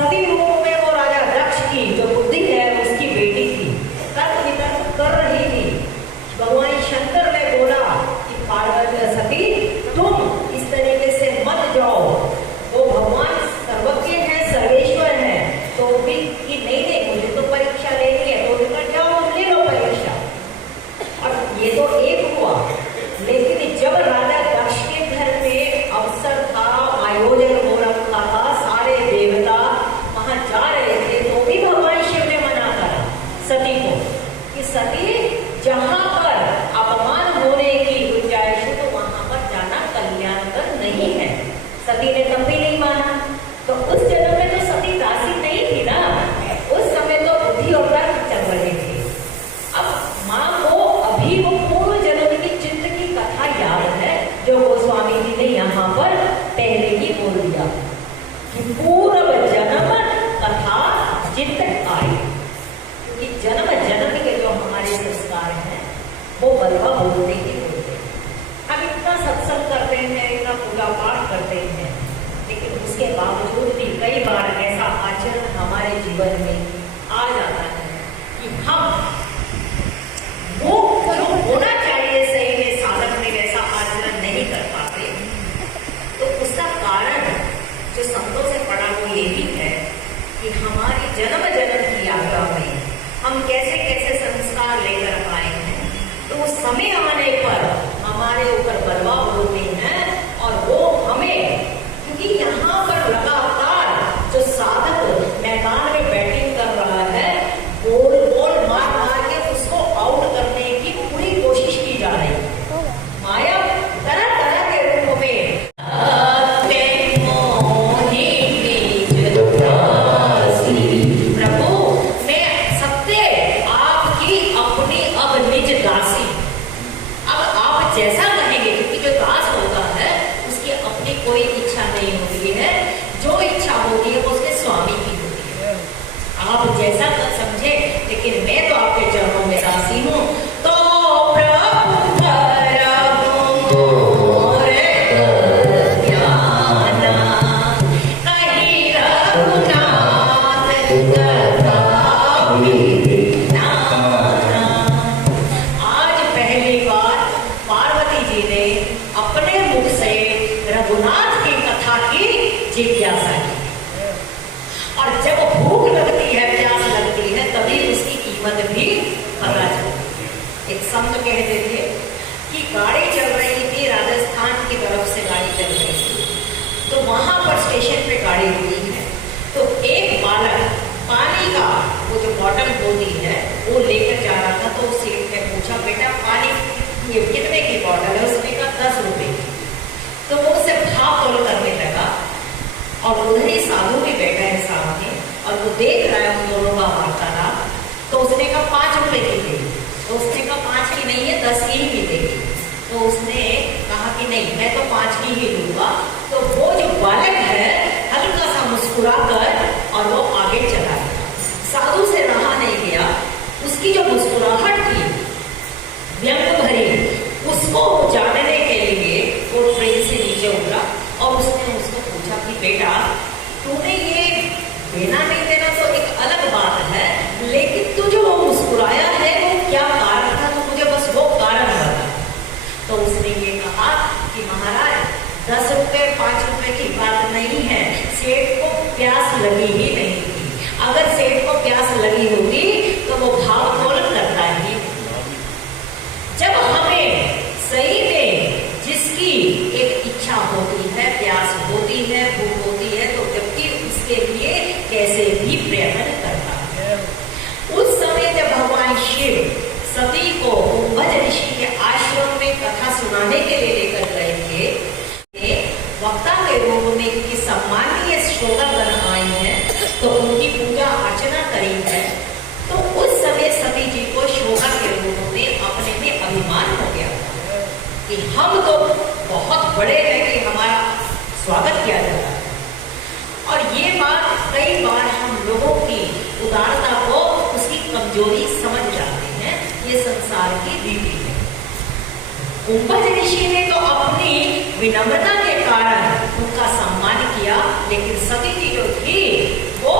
सती रूप में वो राजा दक्ष की जो बुद्धि है उसकी बेटी थी, तर्क वितर्क कर रही थी। भगवान शंकर ने बोला कि पार्वती सती तुम इस तरीके से मत जाओ, वो भगवान सर्वज्ञ है, सर्वेश्वर है, तो भी कि नहीं मुझे तो परीक्षा लेनी है, तो निकल जाओ ले लो परीक्षा। और ये तो एक हुआ, लेकिन जब राजा दक्ष के घर में अवसर था, आयोजन हो रखा था, सारे देवता वहां जा रहे थे, तो भी भगवान शिव ने मना करा सती को कि सती जहां पर अपमान होने की गुंजाइश हो तो वहां पर जाना कल्याणकर नहीं है। सती ने तब भी नहीं माना। तो उस जन्म में तो सती दासी नहीं थी ना, उस समय तो बुद्धि और तर्क चल रहे थे। अब माँ को अभी वो पूर्व जन्म की चित्त की कथा याद है, जो गोस्वामी जी ने यहाँ पर पहले ही बोल दिया कि पूर्व जन्म कथा चित्त आई, क्योंकि जन्म जन्म के जो हमारे संस्कार हैं वो बलवा बोलते ही बोलते हैं। हम इतना सत्संग करते हैं, इतना पूजा पाठ करते हैं, लेकिन उसके बावजूद भी कई बार ऐसा आचरण हमारे जीवन में आ जाता है कि हम वो जो होना चाहिए सही में साधक में वैसा आचरण नहीं कर पाते। तो उसका कारण जो संतों से पढ़ा वो ये भी है कि हमारी जन्म जन्म की यात्रा में हम कैसे कैसे संस्कार लेकर आए हैं, तो उस समय आने पर हमारे ऊपर बलवा बोलते हैं। और वो हमें, क्योंकि यहाँ पर लगातार जो साधक मैदान में बैटिंग कर रहा है, बोल बोल मार मार के उसको आउट करने की पूरी कोशिश की जा रही है। माया तरह तरह के रूप में प्रभु मैं सत्य आपकी अपनी अब निज दासी। अब आप जैसा कहेंगे, क्योंकि जो दास होता है उसकी अपनी कोई इच्छा नहीं होती है, जो इच्छा होती है वो उसके स्वामी की होती है। आप जैसा कर समझे, लेकिन मैं तो आपके चरणों में दासी हूँ। तो जिज्ञासा की, और जब भूख लगती है, प्यास लगती है, तभी उसकी कीमत भी पता चलती है। एक संत कहते थे कि गाड़ी चल रही थी, राजस्थान की तरफ से गाड़ी चल रही थी, तो वहां पर स्टेशन पे गाड़ी रुकी है, तो एक बालक पानी का वो जो बॉटल होती है वो लेकर जा रहा था। तो सेठ ने पूछा, बेटा पानी ये कितने की बॉटल है? उसने कहा 10 रुपए की। तो वो उसे भाव तोल करने लगा, और उधर ही साधु भी बैठा है सामने, और वो देख रहा है उन दोनों का वार्तालाप। तो उसने कहा 5 रुपए की देगी, तो उसने कहा 5 की नहीं है, 10 की ही मिलेगी। तो उसने कहा कि नहीं, मैं तो 5 की ही लूंगा। तो वो जो बालक है हल्का सा मुस्कुरा कर और वो आगे चला गया। साधु से रहा नहीं गया, उसकी जो मुस्कुराहट थी व्यंग भरी, उसको जानने के लिए वो ट्रेन से नीचे उतरा, और उसने उसको पूछा कि बेटा तूने ये देना नहीं देना तो एक अलग बात है, लेकिन तू जो मुस्कुराया है वो क्या कारण था, तो मुझे बस वो कारण बता। तो उसने ये कहा कि महाराज 10 रुपए 5 रुपए की बात नहीं है, सेठ को प्यास लगी ही नहीं थी। अगर सेठ को प्यास लगी होती तो वो भाव तोल करता ही। जब हमें सही में जिसकी एक इच्छा होती है, प्यास होती है, भूख होती है, तो व्यक्ति उसके लिए कैसे भी प्रयत्न करता है। उस समय जब भगवान शिव सती को कुंभज ऋषि के आश्रम में कथा सुनाने के लिए लेकर गए थे, वक्ता के रूप में की सम्मानीय श्रोतागण आए हैं, तो उनकी पूजा अर्चना करी है। तो उस समय सती जी को शोभा के रूप में अपने में अभिमान हो गया कि हम तो बहुत बड़े हैं कि हमारा स्वागत किया जाता है। और ये बात कई बार हम लोगों की उदारता को उसकी कमजोरी समझ जाते हैं। ये संसार की रीति है। कुंभज ऋषि ने तो अपनी विनम्रता के कारण उनका सम्मान किया, लेकिन सती जी जो थी वो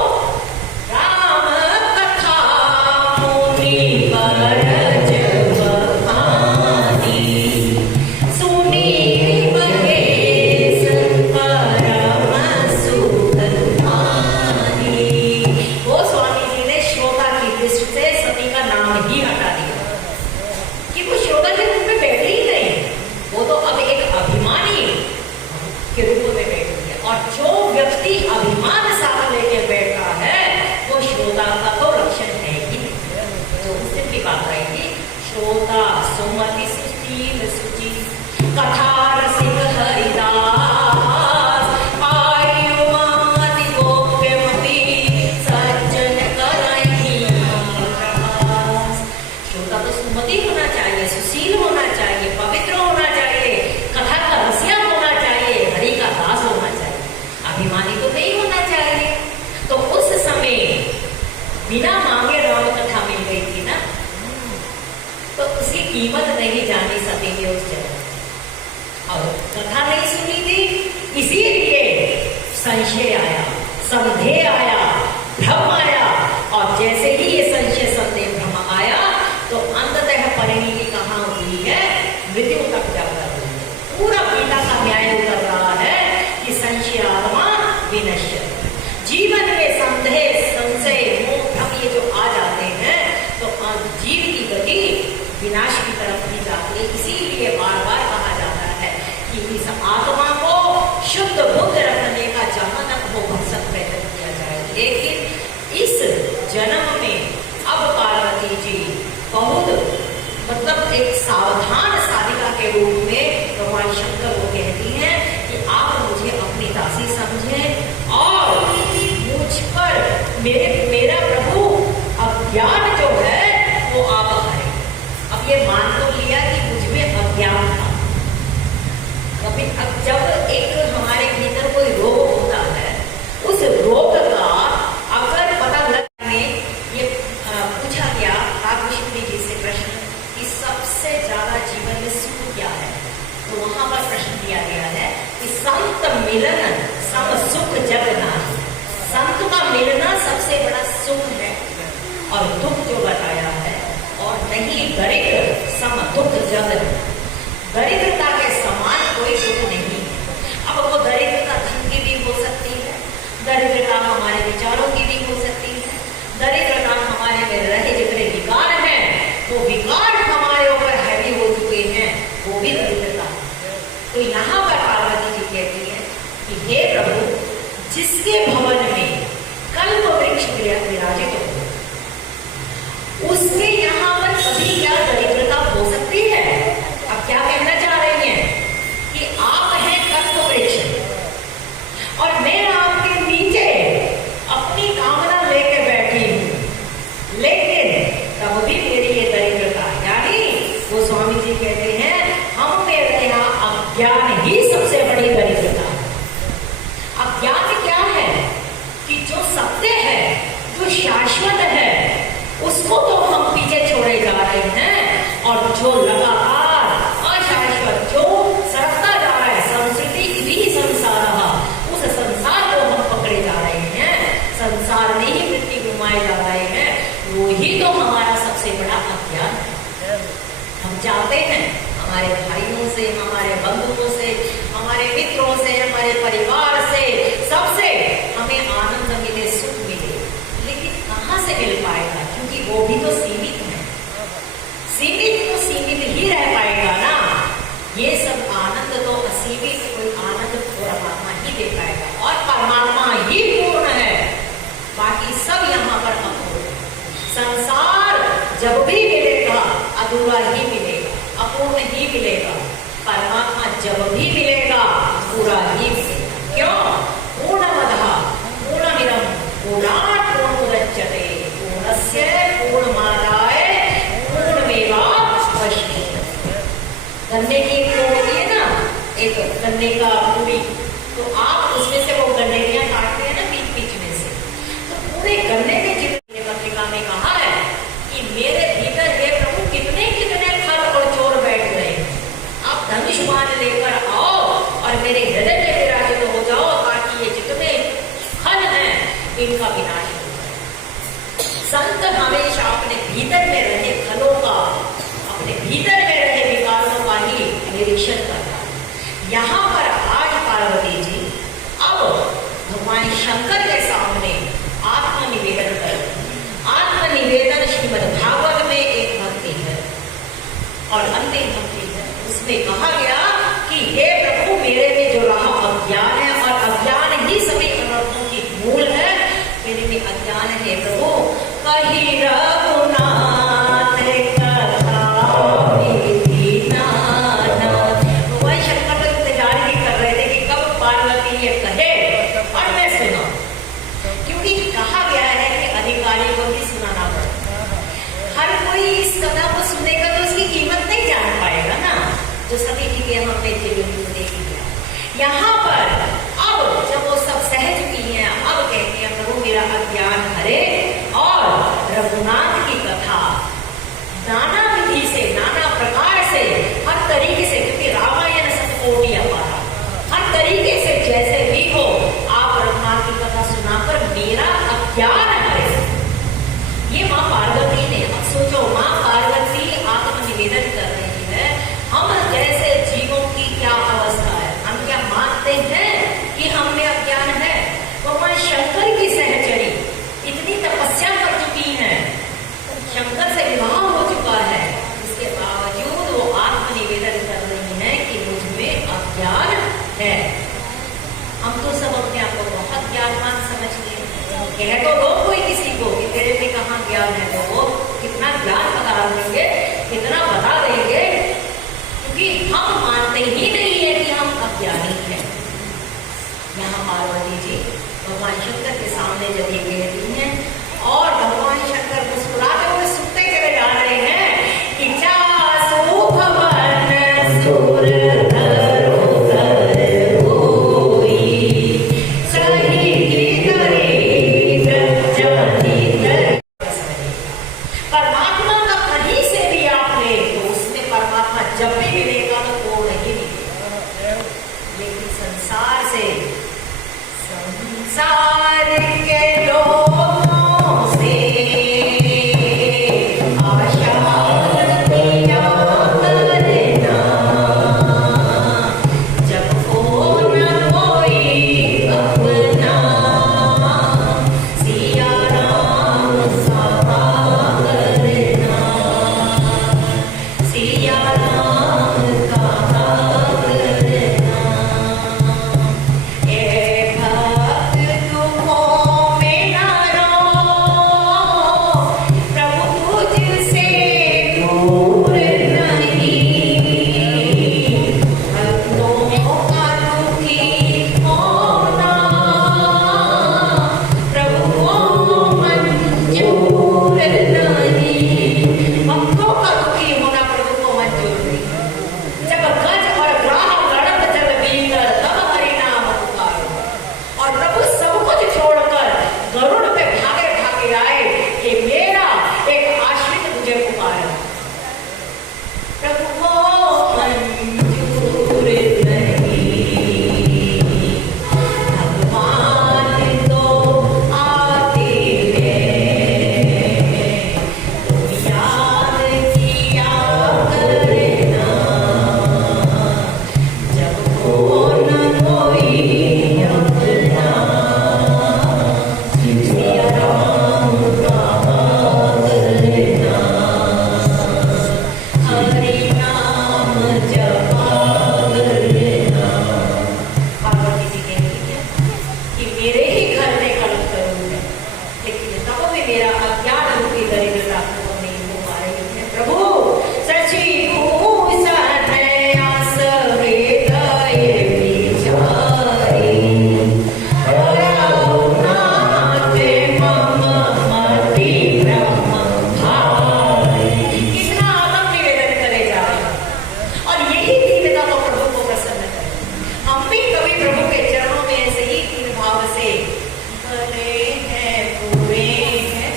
कथा रसिक हरिदास, आयु माति गोप्यमपि सज्जन करहि प्रभास। श्रोता तो सुमति होना चाहिए, सुशील होना चाहिए, पवित्र होना चाहिए, कथा का रसिया होना चाहिए, हरि का दास होना चाहिए, अभिमानी तो नहीं होना चाहिए। तो उस समय बिना मांगे राम कथा मिल गई थी ना, तो उसकी कीमत नहीं जानी सकेंगे उस जगह, और कथा नहीं सुनी थी, इसीलिए संशय आया, संदेह आया, भ्रम आया, और जैसे ही ये संशय संदेह भ्रम आया तो अंततः परिणति कहाँ हुई है, मृत्यु तक जाकर हुई है। पूरा गीता का न्याय उतर रहा है कि संशय आत्मा विनश्य, जीवन में संदेह, संशय, मोह, भ्रम ये जो आ जाते हैं तो जीव की गति विनाश की तरफ ही जाती है। इसीलिए बार बार कहा जाता है कि इस आत्मा को शुद्ध बुद्ध रखने का जहां तक हो भरसक प्रयत्न किया जाए। लेकिन इस जन्म में अब पार्वती जी बहुत मतलब एक सावधान साधिका के रूप में भगवान शंकर को कहती हैं कि आप मुझे अपनी दासी समझें और मुझ पर मेरा प्रभु अज्ञान जो है वो आप करें। अब ये मान तो लिया कि मुझ में अज्ञान था, कभी जब एक हमारे भीतर कोई रोग होता है, उस रोग का अगर पता लगने ये पूछा गया काकभूषणी जी से प्रश्न कि सबसे ज्यादा जीवन में सुख क्या है, तो वहां पर प्रश्न दिया गया है कि संत मिलन सम सुख जग नाही, संत का मिलना सबसे बड़ा सुख है, और दुख जो बताया है और नहीं दरिद्र सम दुख जग नहीं, दरिद्रता के समान कोई दुख नहीं है। अब वो दरिद्रता धन की भी हो सकती है, दरिद्रता हमारे विचारों की भी हो सकती है, दरिद्रता हमारे में रहे जितने विकार हैं वो विकार हमारे ऊपर हैवी हो चुके हैं, वो भी दरिद्रता है। तो यहाँ पर पार्वती जी कहती है कि हे प्रभु, जिसके भवन में कल्प वृक्ष विराजित हो उसके यहाँ पर कभी क्या दरिद्रता हो सकती है? अब क्या कहना चाह रही हैं कि आप हैं कल्प वृक्ष और मैं आपके नीचे अपनी कामना लेके बैठी हूँ, लेकिन तब भी मेरी ये दरिद्रता, यानी वो स्वामी जी कहते हैं हम मेरे यहाँ अज्ञान ही सबसे बड़ी दरिद्रता है। अज्ञान क्या है कि जो सत्य है, जो शाश्वत है, उसको तो हम पीछे छोड़े जा रहे हैं, और जो लगातार अशाश्वत जो सरकता जा रहा है, संस्कृति भी संसार, उस संसार को हम पकड़े जा रहे हैं, संसार में ही वृत्ति घुमाए जा रहे हैं, वो ही तो हमारा सबसे बड़ा अज्ञान है। हम चाहते हैं हमारे भाइयों से, हमारे बंधुओं से, हमारे मित्रों से, हमारे परिवार से, सबसे हमें आनंद मिले, सुख मिले, लेकिन कहाँ से मिल पाएगा? क्योंकि वो भी तो सीमित है, सीमित तो सीमित ही रह पाएगा ना। ये सब आनंद तो असीमित, कोई आनंद परमात्मा ही दे पाएगा, और परमात्मा ही पूर्ण है, बाकी सब यहाँ पर अपूर्ण है। संसार जब भी मिलेगा अधूरा ही मिलेगा, अपूर्ण ही मिलेगा, परमात्मा जब भी मिलेगा पूरा ही मिलेगा। क्यों? पूर्णमदः पूर्णमिदं पूर्णात् पूर्णमुदच्यते पूर्णस्य पूर्णमादाय पूर्णमेवावशिष्यते। गन्ने की एक तोड़ है ना, एक गन्ने का पूरी, तो आप उसमें से वो गन्नेरियां काटते हैं ना बीच बीच में से, तो पूरे गन्ने में जितने पत्रिका में कहा है कि मेरे भीतर हे प्रभु कितने कितने खर और चोर बैठ गए, आप धनुष बाण लेकर आओ और मेरे हृदय में विराजित हो जाओ, ताकि ये जितने खल हैं इनका विनाश हो जाए। संत हमेशा अपने भीतर में रहे खलों का, अपने भीतर में रहे विकारों का ही निरीक्षण करता है। यहाँ पर आज पार्वती जी अब भगवान शंकर के सामने आत्मनिवेदन कर, आत्मनिवेदन श्रीमद् भागवत में एक भक्ति है और अंतिम भक्ति है। उसमें कहा गया कि हे प्रभु, मेरे में जो रहा अज्ञान है, और अज्ञान ही सभी अनर्थों की मूल है, मेरे में अज्ञान है प्रभु, कही रघुनाथ कथा विधि नाना कह तो दो कोई किसी को कि तेरे में कहाँ ज्ञान है, तो वो कितना ज्ञान बता देंगे, कितना बता देंगे, क्योंकि हम मानते ही नहीं है कि हम अज्ञानी हैं। यहाँ पार्वती जी भगवान शंकर के सामने जब ये कहती हैं और भगवान शंकर मुस्कुराते हुए सुनते चले जा रहे हैं कि क्या परमात्मा का कहीं से भी आप ले तो उसमें परमात्मा जब भी मिलेगा तो वो नहीं मिलेगा, लेकिन संसार से, संसार के लोगों से आशा किया करना, जब हो न कोई अपना, सिया राम सभा करना, सिया राम कहा करना। ए भक्त तुमों में न रो, प्रभु तुझसे दूर नहीं, भक्तों का दुखी होना प्रभु को मंजूर नहीं, भक्तों का दुखी होना प्रभु को मंजूर नहीं। जब गज और ग्राह गणप जल भीतर तब हरि नाम पुकारो, और प्रभु सब कुछ छोड़कर गरुड़ पे भागे भागे आए कि मेरा एक आश्रित मुझे पुकारा, प्रभु को मंजूर नहीं। भगवान तो आते हैं, तुम याद किया करना, जब हो न कोई अपना, सिया राम कहा करना, हरि नाम जपा करना। पार्वती जी कहती है कि मेरे ही घर में कलप जरूर है, लेकिन तब भी मेरा अज्ञान रूपी दरिद्रता को नहीं हो पा रही है। प्रभु सची भूषण आस हृदय विचारी, रघुनाथ मम मति ब्रह्म भाई। कितना आत्म निवेदन करे जा रहे हैं, और यही दीनता तो प्रभु को प्रसन्न करे। हम भी कभी प्रभु के चरणों में ऐसे ही दीन भाव से भले हैं बुरे हैं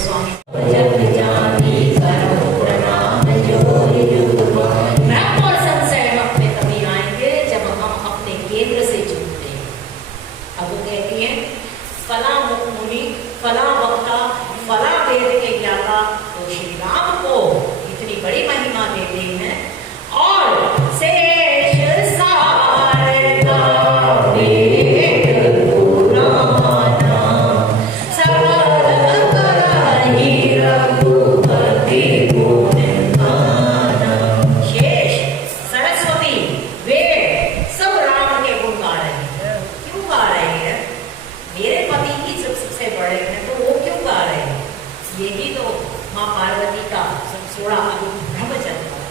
गोस्वामी भ्रम और संशय हम में तभी आएंगे जब हम अपने केंद्र से जुड़ते हैं। अब वो कहती है फला मुनि, फला वक्ता, फला वेद के ज्ञाता, तो श्री राम को इतनी बड़ी महिमा देते हैं। और शेष सार का वेद पुराना, सकल करहि रघुपति गुण गाना। शेष, सरस्वती, वेद सब राम के गुण गा रहे हैं। क्यों गा रहे हैं? मेरे पति ही सबसे बड़े हैं, तो वो क्यों गा रहे हैं? यही तो माँ पार्वती का थोड़ा भ्रम चलता है।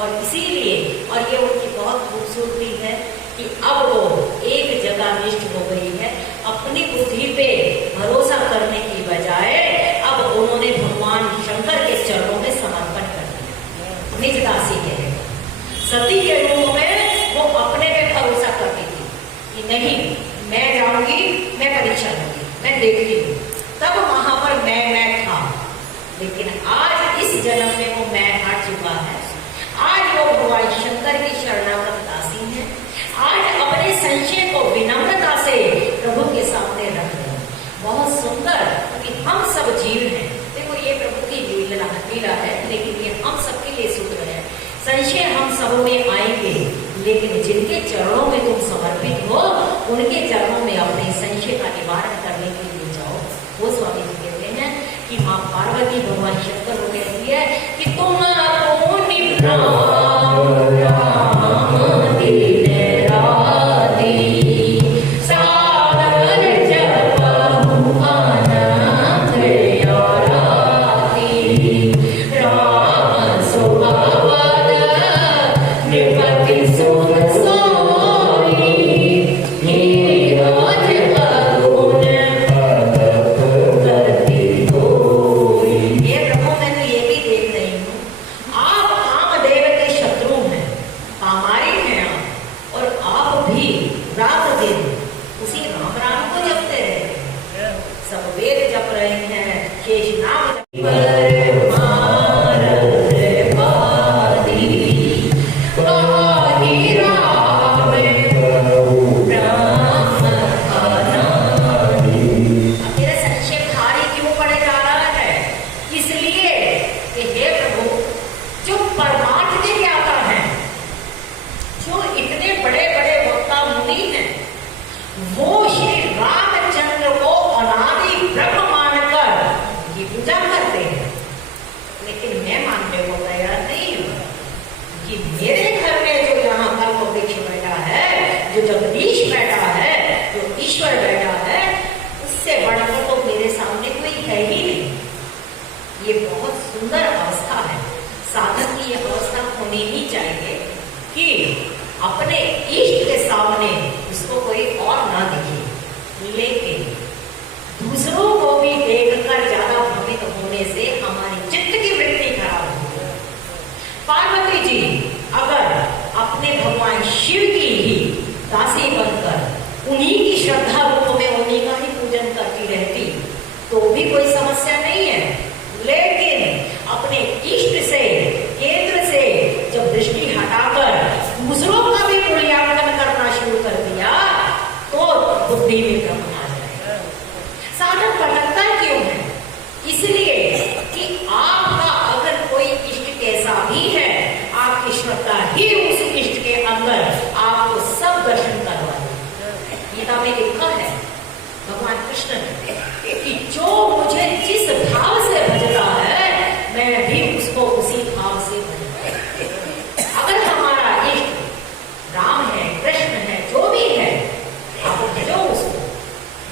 और इसीलिए, और ये उनकी बहुत खूबसूरती है कि अब वो एक जगह निष्ठ हो गई है। अपनी बुद्धि पे भरोसा करने की बजाय अब उन्होंने भगवान शंकर के चरणों में समर्पण कर दिया। निज दासी के सती के रूप में वो अपने पे भरोसा करती थी कि नहीं, मैं जाऊंगी, मैं परीक्षा लूंगी, मैं देखती हूँ। तब वहां पर मैं था, लेकिन आज इस जन्म में वो मैं हट चुका है। आज वो भगवान शंकर की शरणागत दासी है। आज अपने संशय को विनम्रता से प्रभु के सामने रख दो। बहुत सुंदर, क्योंकि हम सब जीव हैं। देखो ये प्रभु की लीला है, लेकिन ये हम सबके लिए सूत्र है। संशय हम सब में आएंगे, लेकिन जिनके चरणों में तुम समर्पित हो, उनके चरणों में अपने संशय का निवारण करने के लिए जाओ। वो स्वामी जी कहते हैं कि माँ पार्वती भगवान शंकर को कहती है कि तुम अपने इष्ट के सामने उसको कोई और ना दिखे, लेकिन दूसरों को भी देखकर ज्यादा भ्रमित होने से हमारी चित्त की वृत्ति खराब होती है। पार्वती जी अगर अपने भगवान शिव की ही दासी बनकर उन्हीं की श्रद्धा रूप में उन्हीं का ही पूजन करती रहती तो भी कोई समस्या नहीं है, लेकिन अपने इष्ट से केंद्र से जब दृष्टि हटाकर दूसरों का भी मूल्यांकन करना शुरू कर दिया तो बुद्धि में भ्रम आ जाएगा। साधन भटकता क्यों है? इसलिए कि आपका अगर कोई इष्ट कैसा भी है, आपकी श्रद्धा ही उस इष्ट के अंदर आपको सब दर्शन करवा दे। गीता में लिखा है भगवान कृष्ण ने कि जो मुझे जिस भाव से भजता है मैं भी उसको उसी भाव से भजता। अगर हमारा इष्ट राम है, कृष्ण है, जो भी है, आप भजो उसको,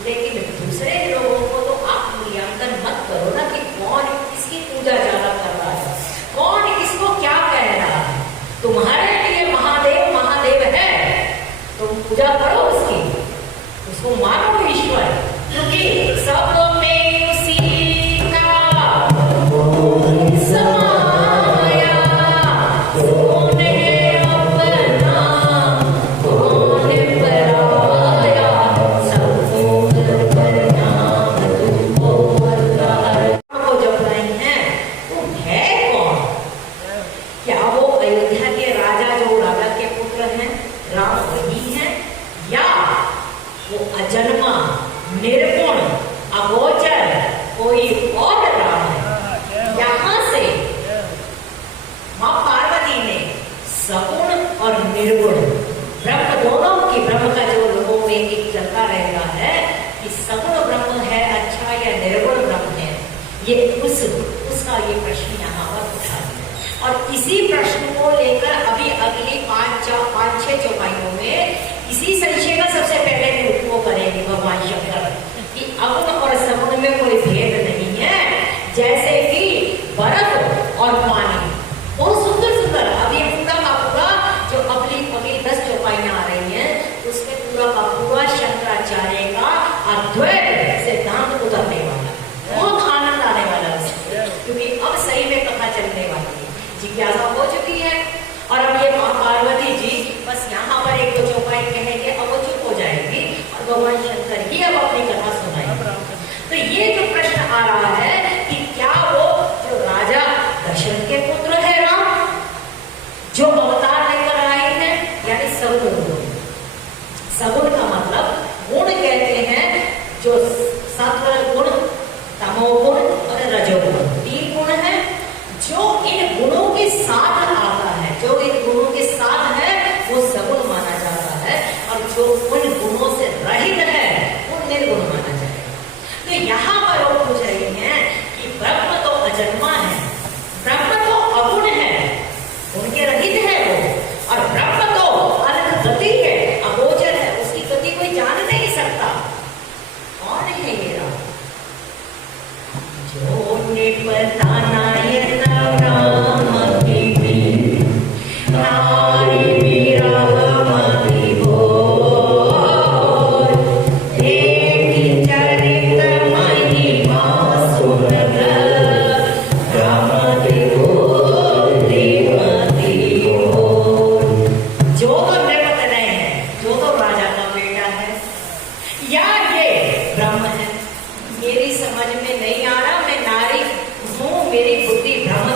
लेकिन दूसरे लोगों को तो आप मूल्यांकन मत करो ना कि कौन किसकी पूजा ज्यादा कर रहा है, कौन किसको क्या कह रहा है। तुम्हारे लिए महादेव महादेव है, तुम पूजा करो उसकी, उसको मानो ईश्वर, क्योंकि निर्गुण अगोचर कोई और राम है। यहाँ से माँ पार्वती ने सगुण और निर्गुण ब्रह्म दोनों की, ब्रह्म का जो लोगों में एक चलता रहता है कि सगुण ब्रह्म है अच्छा या निर्गुण ब्रह्म है, ये उसका ये प्रश्न यहाँ पर उठा दिया। और इसी प्रश्न को लेकर अभी अगली 5-6 चौपाइयों में इसी संशय का सबसे पहले निरूपण करेंगे भगवान शंकर कि अगुण और सगुण में कोई भेद नहीं है। जैसे कि बर्फ और पानी, बहुत सुंदर सुंदर, अभी पूरा का पूरा जो अगली 10 चौपाइयां आ रही हैं उसमें पूरा का पूरा शंकराचार्य का अद्वैत सिद्धांत उतरने वाला, बहुत आनंद आने वाला है, क्योंकि अब सही में कथा चलने वाली है, जिज्ञासा हो चुकी है। और अब ये माँ पार्वती जी बस यहाँ पर 1-2 चौपाई कहेंगे, अब वो चुप हो जाएगी और भगवान शंकर ही अब अपनी कथा सुनाएंगे। तो ये जो प्रश्न आ रहा है कि क्या वो जो राजा दशरथ के पुत्र है राम, जो अवतार लेकर आए हैं, यानी सगुण। सगुण का मतलब गुण कहते हैं, जो सत्व गुण, तमोगुण और रजोगुण, 3 गुण है। जो इन गुणों के साथ आता है, जो इन गुणों के साथ है वो सगुण माना जाता है, और जो उन गुणों से रहित है वो निर्गुण माना जाएगा। तो यहाँ पर वो पूछ रही हैं कि ब्रह्म तो अजन्मा है, ब्रह्म तो अगुण है, उनके रहित है वो, और ब्रह्म तो अलग गति है, अगोचर है, उसकी गति कोई जान नहीं सकता। कौन है ये राम? जो निपता नायक राम की नारी विरहमति भोर, एक चरित महिमा सुनत रमति भोर श्रीमती भोर। जो तो नृपत नहीं है, जो तो राजा का बेटा है, या ये ब्रह्म है, मेरी समझ में नहीं आ रहा, मैं नारी हूँ, मेरी बुद्धि भ्रम